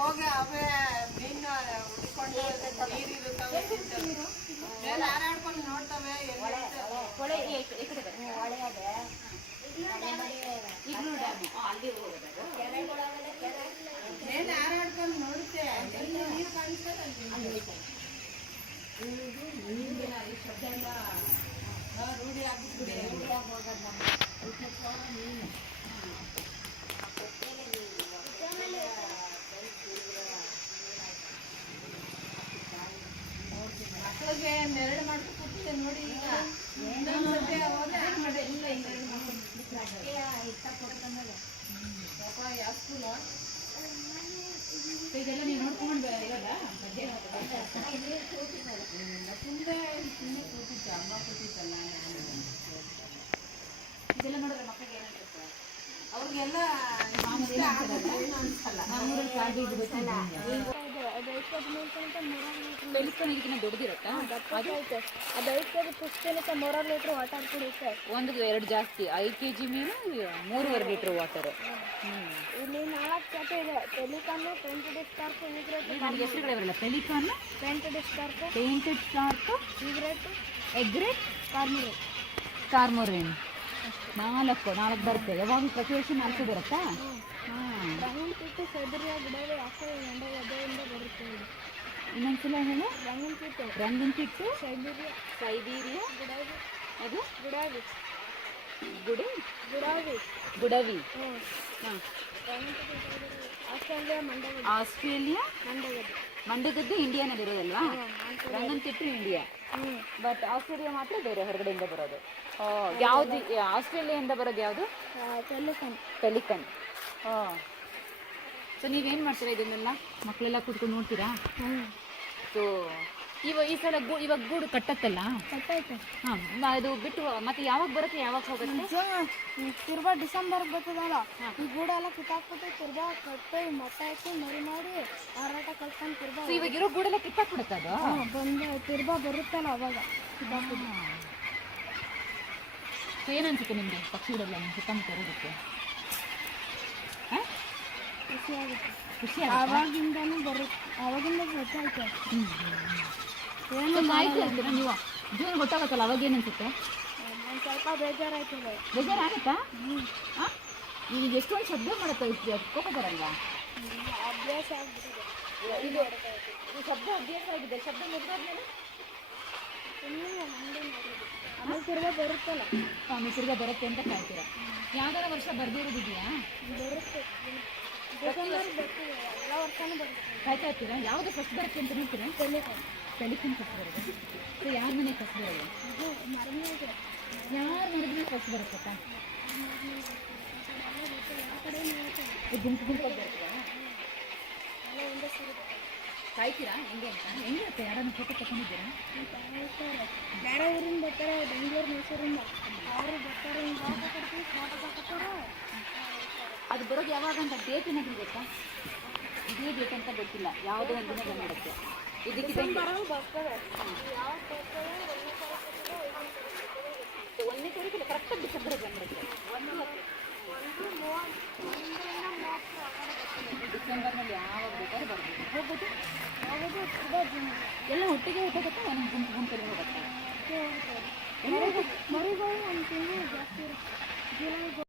ಹೋಗಿ ಅವೇ ಮೀನು ಹುಡ್ಕೊಂಡು ನೀರಿರುತ್ತವೆ ಮೇಲೆ ಹಾರಾಡ್ಕೊಂಡು ನೋಡ್ತವೆ. ಮೇಲೆ ಹಾರಾಡ್ಕೊಂಡು ನೋಡುತ್ತೆ, ನೀರು ಕಾಣಿಸ್ತದೆ. ಶಬ್ದ ಎಲ್ಲ ರೂಢಿ ಆಗ್ಬಿಟ್ಟಿದೆ. ಮಕ್ಕಳಿಗೆ ನೆರಳು ಮಾಡ್ಕೊಂಡು ಕೂತಿದೆ ನೋಡಿ. ಈಗ ಇನ್ನೊಂದ್ಸತಿ ಹೋದ್ರೆ ಮಾಡಿ ಇಲ್ಲ ಹಿಂಗೆ ಯಾವ ಸ್ಕೂಲು ಇದೆಲ್ಲ ನೀವು ನೋಡ್ಕೊಂಡು ಇರೋದ ಸುಮ್ಮನೆ ಕೂತಿತ್ತು. ಅಮ್ಮ ಕೂತಿತ್ತಲ್ಲ ಇದೆಲ್ಲ ನೋಡಿದ್ರೆ ಮಕ್ಕಳಿಗೆ ಏನಾಗುತ್ತೆ, ಅವ್ರಿಗೆಲ್ಲ ದೊಡ್ಡದಿರುತ್ತಾ? ಅದು 5 ಪುಸ್ತಕ 3 ಲೀಟ್ರ್ ವಾಟರ್ ಕುಡಿಯುತ್ತೆ. 1-2 ಜಾಸ್ತಿ 5 kg ಮೀನು 3.5 ಲೀಟ್ರ್ ವಾಟರ್. ಇಲ್ಲಿ 4 ಜಾತಿ ಇದೆ. Pelican, painted stork, egret. ಹೆಸರುಗಳೇ ಬರಲ್ಲ. Pelican, painted stork, egret, egret, cormorant. 4 ಬರುತ್ತೆ. ಯಾವಾಗ ಪ್ರತಿ ವರ್ಷ 4 ಬರುತ್ತಾ? ರಂಗಿನ ಪಿಟ್ಟು ಸೈಬೀರಿಯಾ ಗುಡಾವಿ ಆಫ್ರಿಕಾದಿಂದ ಬರುತ್ತೆ. ಇನ್ನೊಂದ್ಸಲ ಹೇಳು. ರಂಗಿನ ಪಿಟ್ಟು ಸೈಬೀರಿಯಾ ಅದು ಗುಡಾವಿ. ಹಾಂ. ಆಸ್ಟ್ರೇಲಿಯಾ ಮಂಡಗದ್ದು ಇಂಡಿಯಾನಲ್ಲಿರೋದಲ್ವಾ? Ranganathittu India, but Australia ಮಾತ್ರ ಬೇರೆ ಹೊರಗಡೆಯಿಂದ ಬರೋದು. ಯಾವುದು ಆಸ್ಟ್ರೇಲಿಯಾದಿಂದ ಬರೋದು? ಯಾವುದು? ಪೆಲಿಕನ್. ಸೊ ನೀವೇನು ಮಾಡ್ತೀರಾ ಇದನ್ನೆಲ್ಲ? ಮಕ್ಕಳೆಲ್ಲ ಕೂತ್ಕೊಂಡು ನೋಡ್ತೀರಾ? ಸೊ ಈ ಸಲ ಇವಾಗ ಗೂಡು ಕಟ್ಟತ್ತಲ್ಲ? ಹಾಂ. ಅದು ಬಿಟ್ಟು ಮತ್ತೆ ಯಾವಾಗ ಬರುತ್ತೆ, ಯಾವಾಗ ಹೋಗುತ್ತೆ? ತಿರ್ಗಾ ಡಿಸೆಂಬರ್ಗೆ ಬರ್ತದಲ್ಲ, ಈ ಗೂಡೆಲ್ಲ ಕಿತ್ತಾಕ್ಬಿಟ್ಟು ತಿರ್ಗಾ ಕಟ್ಟಿ ಮೊಟ್ಟೆ ಹಾಕಿ ಮರಿ ಮಾಡಿ ಹಾರಾಟ ಕಳ್ಕೊಂಡು ತಿರ್ಗಾ ಇವಾಗ ಇರೋ ಗೂಡೆಲ್ಲ ಕಿತ್ತಾಕ್ಬಿಡುತ್ತೆ. ಅದು ಬಂದು ತಿರ್ಗಾ ಬರುತ್ತಲ್ಲ ಅವಾಗ ಕಿತ್ತಾಕ್ಬಿಟ್ಟು. ಸೊ ಏನನ್ಸುತ್ತೆ ನಿಮಗೆ ಪಕ್ಷಿಗಳೆಲ್ಲ ನಿಮ್ಮ ಸುತ್ತಮುತ್ತ ಇರೋದಕ್ಕೆ? ಖುಷಿ ಆವಾಗಿಂದನೂ ಬರುತ್ತೆ. ಆವಾಗಿಂದ ಗೊತ್ತಾಯ್ತು. ಆಯ್ತು ನೀವು ಜೂನ್ ಗೊತ್ತಾಗತ್ತಲ್ಲ, ಅವಾಗ ಏನನ್ಸುತ್ತೆ? ಸ್ವಲ್ಪ ಬೇಜಾರಾಗುತ್ತಾ? ಈಗ ಎಷ್ಟೊಂದು ಶಬ್ದ ಮಾಡುತ್ತೆ, ಕೋಪ ಬರಲ್ವಾ? ಅಭ್ಯಾಸ ಆಗ್ಬಿಟ್ಟಿದೆ. ಇದು ಈ ಶಬ್ದ ಅಭ್ಯಾಸ ಆಗಿದೆ. ಶಬ್ದ ಮುಗಿದಾದ್ಮೇಲೆ ಆಮೇಲೆ ತಿರ್ಗಾ ಬರುತ್ತಲ್ಲ. ಆಮೇಲೆ ತಿರ್ಗಾ ಬರುತ್ತೆ ಅಂತ ಕಾಯ್ತೀರಾ? ಯಾವ್ದಾರ ವರ್ಷ ಬರ್ದಿರೋದಿದೆಯಾ? ಬರುತ್ತೆ. ಎಲ್ಲ ವರ್ಷನೂ ಬರುತ್ತೆ. ಕಾಯ್ತಾ ಇರ್ತೀರಾ? ಯಾವುದು ಫಸ್ಟ್ ಬರುತ್ತೆ ಅಂತ ನೋಡ್ತೀರಾ? ಪೆಲಿಕನ್ ಫಸ್ಟ್ ಬರುತ್ತೆ. ಸೊ ಯಾರ ಮನೆ ಫಸ್ಟ್ ಬರೋದು? ಯಾರ ಮನೆ ಫಸ್ಟ್ ಬರುತ್ತಾ? ಗುಂಪು ಬರುತ್ತಾ? ಕಾಯ್ತೀರಾ ಹೆಂಗೆ ಅಂತ? ಹೆಂಗಿರುತ್ತೆ? ಯಾರನ್ನ ಫೋಟೋ ತಗೊಂಡಿದ್ದೀರಾ? ಬೇರೆ ಊರಿಂದ ಬರ್ತಾರೆ, ಬೆಂಗಳೂರು ಮೈಸೂರಿಂದ ಅವರು ಬರ್ತಾರೆ. ಅದು ಬರೋದು ಯಾವಾಗ ಅಂತ ಡೇಟ್ ಏನಾದರೂ ಗೊತ್ತಾ? ಇದೇ ಡೇಟ್ ಅಂತ ಗೊತ್ತಿಲ್ಲ, ಯಾವುದೋ ಒಂದು ದಿನ ಬಂದ್ಬಿಡುತ್ತೆ. ಇದಕ್ಕೆ ಬರ್ತದೆ. 1ನೇ ತಾರೀಕಿಲ್ಲ, ಕರೆಕ್ಟಾಗಿ ಡಿಸೆಂಬರ್ ಬಂದ್ಬಿಡುತ್ತೆ. ಡಿಸೆಂಬರ್ನಲ್ಲಿ ಯಾವಾಗ ಬೇಕಾದ್ರೂ ಬರ್ಬೋದು, ಹೋಗ್ಬೋದು. ಎಲ್ಲ ಒಟ್ಟಿಗೆ ಹೋಗುತ್ತೆ, ಒಂದೊಂದು ಗುಂಪಲ್ಲಿ ಹೋಗುತ್ತೆ. ಮರಿಗಳು ಒಂದು ತಿಂಗಳು ಜಾಸ್ತಿ ಇರುತ್ತೆ.